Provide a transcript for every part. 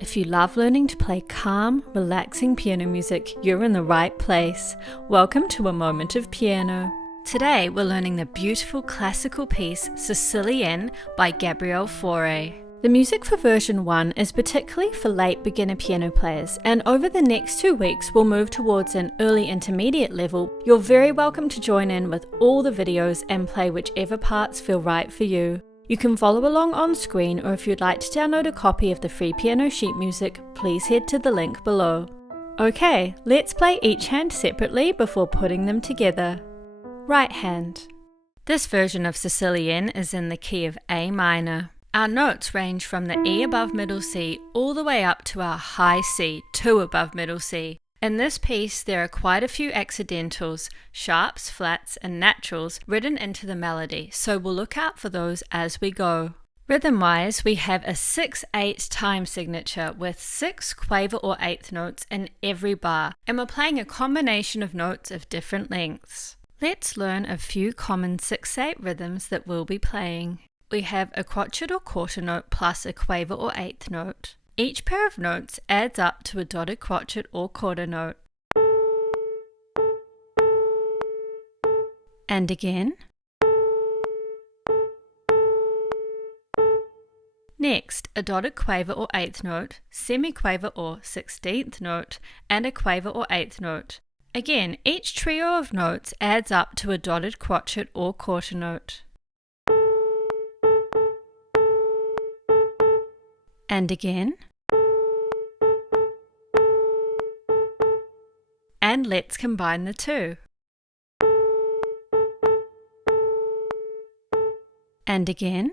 If you love learning to play calm, relaxing piano music, you're in the right place. Welcome to A Moment of Piano. Today we're learning the beautiful classical piece Sicilienne by Gabriel Fauré. The music for version 1 is particularly for late beginner piano players, and over the next 2 weeks we'll move towards an early intermediate level. You're very welcome to join in with all the videos and play whichever parts feel right for you. You can follow along on screen, or if you'd like to download a copy of the free piano sheet music, please head to the link below. Okay, let's play each hand separately before putting them together. Right hand. This version of Sicilienne is in the key of A minor. Our notes range from the E above middle C all the way up to our high C, 2 above middle C. In this piece, there are quite a few accidentals, sharps, flats, and naturals written into the melody, so we'll look out for those as we go. Rhythm-wise, we have a 6/8 time signature with 6 quaver or eighth notes in every bar, and we're playing a combination of notes of different lengths. Let's learn a few common 6/8 rhythms that we'll be playing. We have a crotchet or quarter note plus a quaver or eighth note. Each pair of notes adds up to a dotted crotchet or quarter note. And again. Next, a dotted quaver or eighth note, semi-quaver or 16th note, and a quaver or eighth note. Again, each trio of notes adds up to a dotted crotchet or quarter note. And again. And let's combine the two. And again.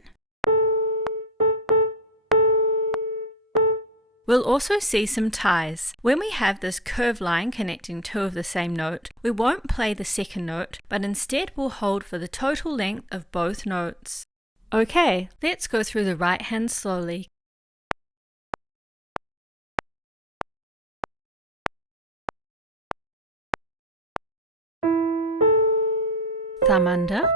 We'll also see some ties. When we have this curved line connecting two of the same note, we won't play the second note, but instead we'll hold for the total length of both notes. Okay, let's go through the right hand slowly. Thumb under,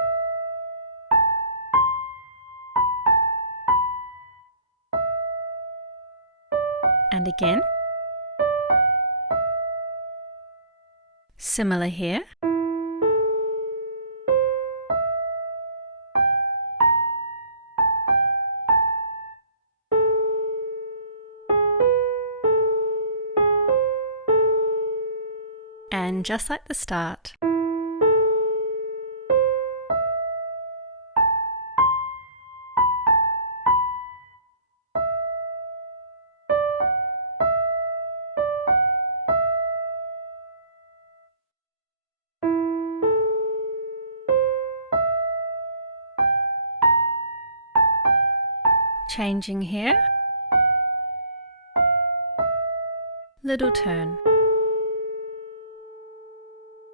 and again. Similar here. And just like the start. Changing here, little turn,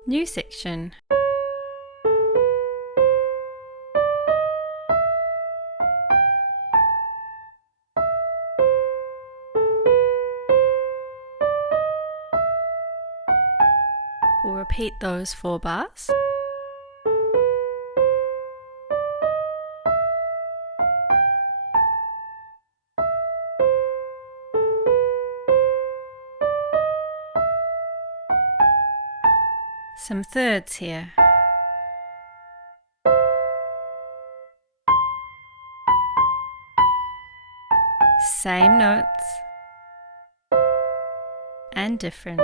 new section, we'll repeat those 4 bars. Some thirds here. Same notes and different.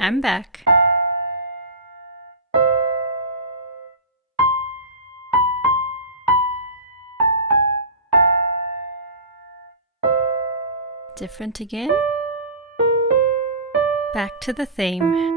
And back. Different again. Back to the theme.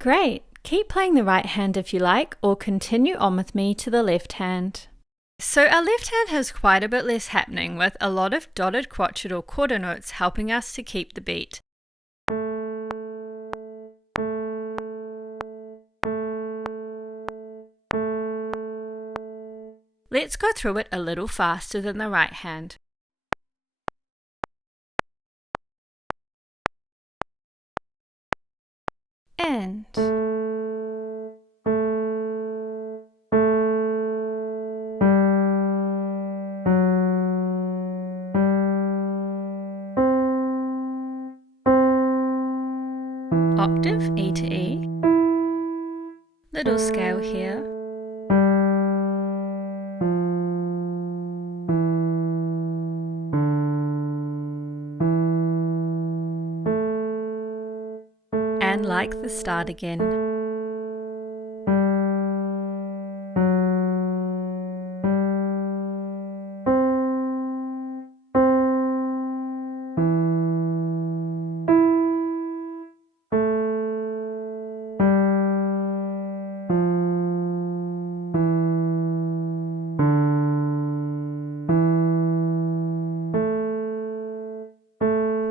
Great! Keep playing the right hand if you like, or continue on with me to the left hand. So our left hand has quite a bit less happening, with a lot of dotted crotchet or quarter notes helping us to keep the beat. Let's go through it a little faster than the right hand. And octave E to E, little scale here, and like the start again.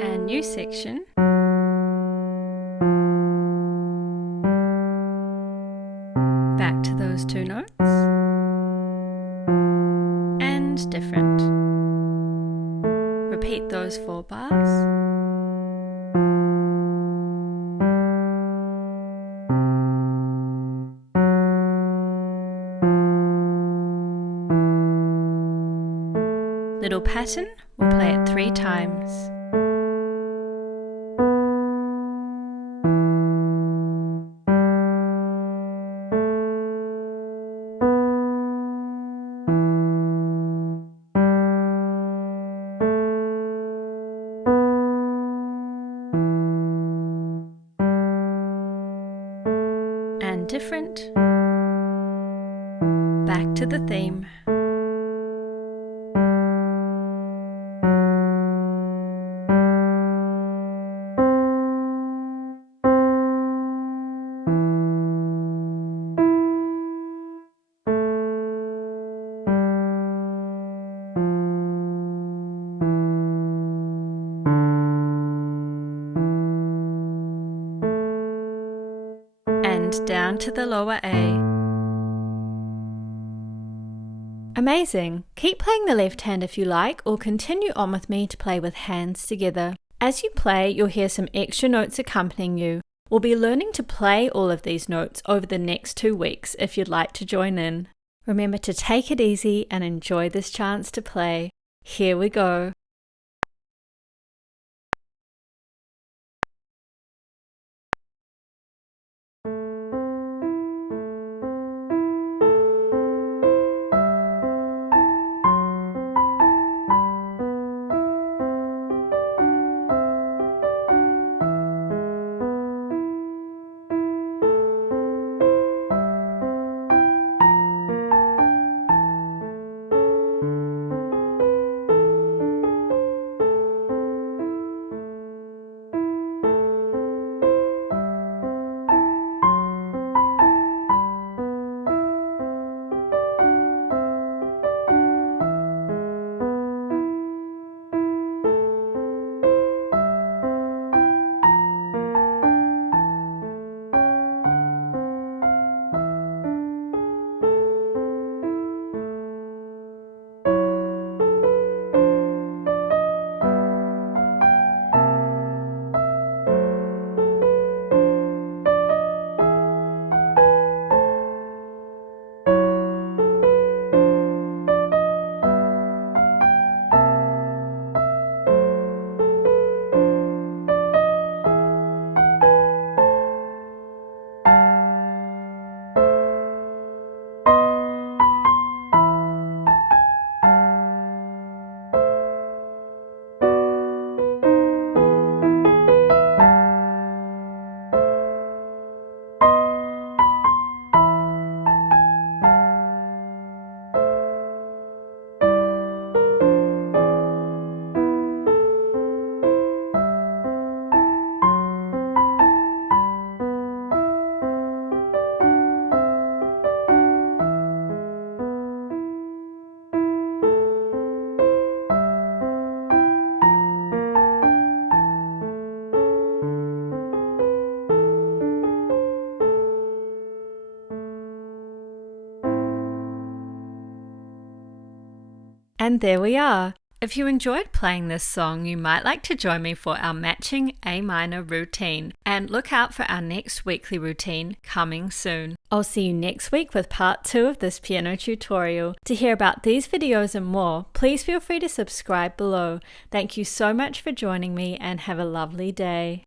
And new section. Back to those two notes. And different. Repeat those 4 bars. Little pattern, we'll play it 3 times. And different. Back to the theme. And down to the lower A. Amazing! Keep playing the left hand if you like, or continue on with me to play with hands together. As you play, you'll hear some extra notes accompanying you. We'll be learning to play all of these notes over the next 2 weeks if you'd like to join in. Remember to take it easy and enjoy this chance to play. Here we go. And there we are. If you enjoyed playing this song, you might like to join me for our matching A minor routine, and look out for our next weekly routine coming soon. I'll see you next week with part 2 of this piano tutorial. To hear about these videos and more, please feel free to subscribe below. Thank you so much for joining me and have a lovely day.